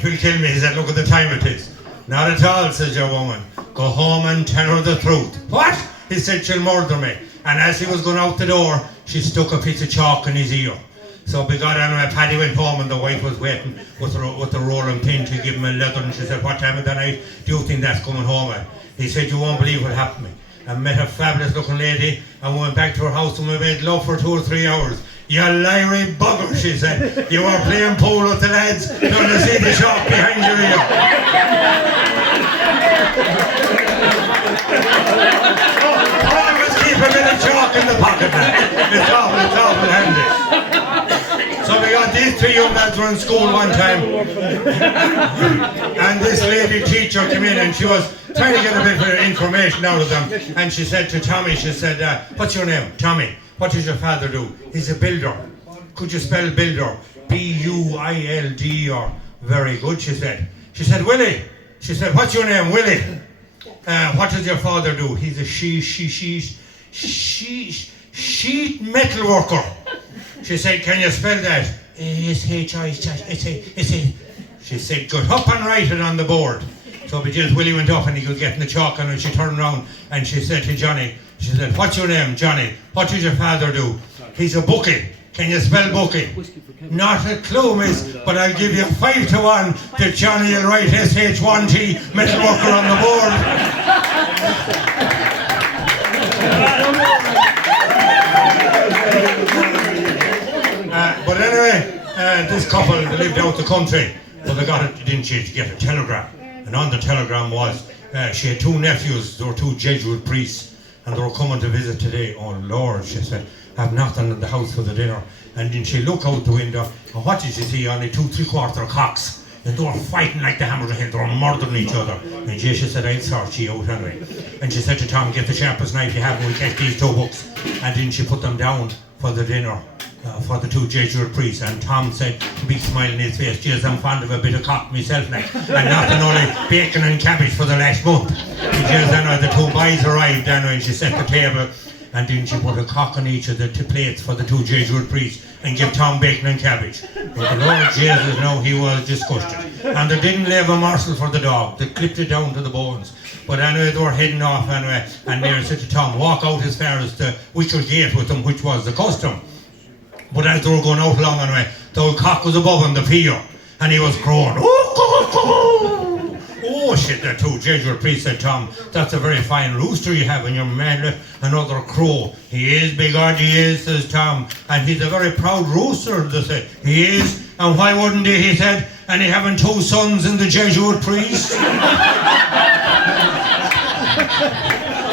if you'll kill me, he said, look at the time it is. Not at all, says your woman. Go home and tell her the truth. What? He said, she'll murder me. And as he was going out the door, she stuck a piece of chalk in his ear. So begot anyway, Paddy went home and the wife was waiting with the rolling pin to give him a leather, and she said, what time of the night do you think that's coming home at? He said, you won't believe what happened to me. I met a fabulous looking lady and we went back to her house and we made love for 2 or 3 hours. You liary bugger, she said. You were playing pool with the lads. Don't you see the chalk behind your ear? Always keep a bit of chalk in the pocket, man. It's awful handy. So we got these 3 young lads were in school one time. And this lady teacher came in and she was trying to get a bit of information out of them. And she said to Tommy, she said, what's your name? Tommy. What does your father do? He's a builder. Could you spell builder? B-U-I-L-D-E-R. Very good, she said. She said, Willie. She said, what's your name? Willie. What does your father do? He's a sheet metal worker. She said, can you spell that? S-H-I-S-H. She said, good. Up and write it on the board. So Willie went up and he was getting the chalk and she turned around and she said to Johnny, she said, what's your name, Johnny? What does your father do? He's a bookie. Can you spell bookie? Not a clue, miss, but I'll give you 5 to 1 that Johnny will write S-H-1-T metal worker on the board. But anyway, this couple lived out the country, but they got it, didn't she, to get a telegram. And on the telegram was, she had 2 nephews, they were 2 Jesuit priests, and they were coming to visit today. Oh Lord, she said, I've nothing in the house for the dinner. And then she looked out the window, and what did she see? Only 2 3/4 cocks. And they were fighting like the hammer of hell, they were murdering each other. And she said, I'll sort you out anyway. And she said to Tom, get the sharpest knife you have and we'll get these 2 books. And then she put them down for the dinner. For the 2 Jesuit priests, and Tom said, big smile in his face, Jesus, I'm fond of a bit of cock myself now, and nothing only bacon and cabbage for the last month. And Jesus, anyway, the 2 boys arrived anyway, and she set the table, and then she put a cock on each of the 2 plates for the 2 Jesuit priests, and give Tom bacon and cabbage. But the Lord Jesus, no, he was disgusted. And they didn't leave a morsel for the dog, they clipped it down to the bones. But anyway, they were heading off anyway, and Mary said to Tom, walk out as far as the wicket gate with them, which was the custom. But as they were going out along anyway, the old cock was above him, the pier, and he was crowing. Oh shit, the 2 Jesuit priests said, Tom, that's a very fine rooster you have, and your man left another crow. He is, bigod, he is, says Tom, and he's a very proud rooster, they said. He is, and why wouldn't he said, and he having 2 sons in the Jesuit priest.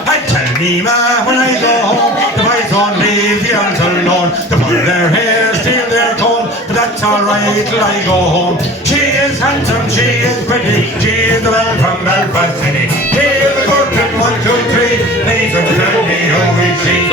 I tell me, ma, when I go home, the boys won't leave the elves alone. They pull their hair, steal their comb, but that's alright till I go home. She is handsome, she is pretty, she is the belle from Belfast City. Here's the curtain, 1, 2, 3, please don't tell me who is she.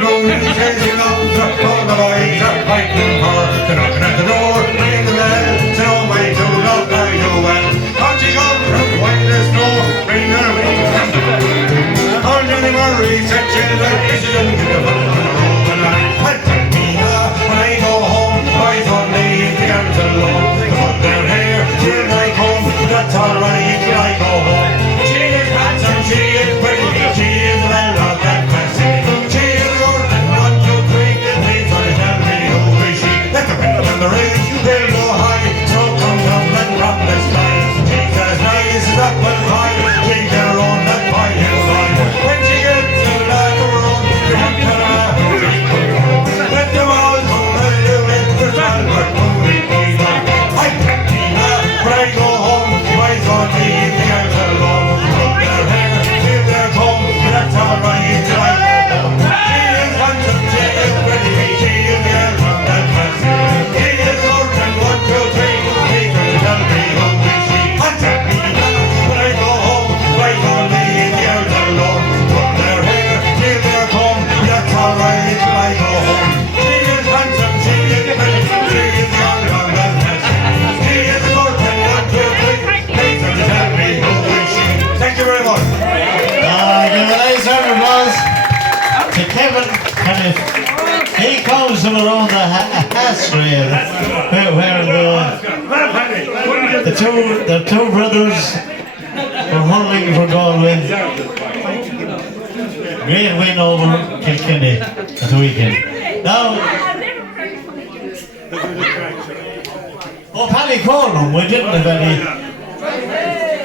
Louise says he loves her, all the boys are fighting for her. They're knocking at the door, ringing the bell, to know my true love I do well. On she goes from white as snow, ring her wings and all Johnny Murray said she like this is beautiful on the road and I tell me when I go home, boys won't leave the girls alone. They put their hair till I come, that's alright till I go home. She is handsome, she is pretty, she is well of that fancy. She is good and 1, 2, 3, please don't tell me who is she. Let the wind and the rain, they'll go high, so come tumbling from the sky. She's as nice as apple pie, she's her own that pie is fine. When she gets to like a road, when the walls come and the winter's Albert movie goes on. I tell me when I go home, boys won't leave the girls alone. Put their hair, till their comb, that's alright till I go home. She is handsome, she is pretty, she is the girl from Belfast. She is good and 1, 2, 3, please don't tell me who is she. I tell me when I go home, boys won't leave the girls alone. Put their hair, till their comb, that's alright till I go home. She is handsome, she is pretty, she is the girl from Belfast. She is good and 1, 2, 3, please don't tell me who is she. Thank you very much. Give a nice round of applause to Kevin Kenneth. He comes from around the Hass rail, where the The two brothers were hurling for Galway. Great win over Kilkenny at the weekend. Now, Paddy Cornum, we didn't have any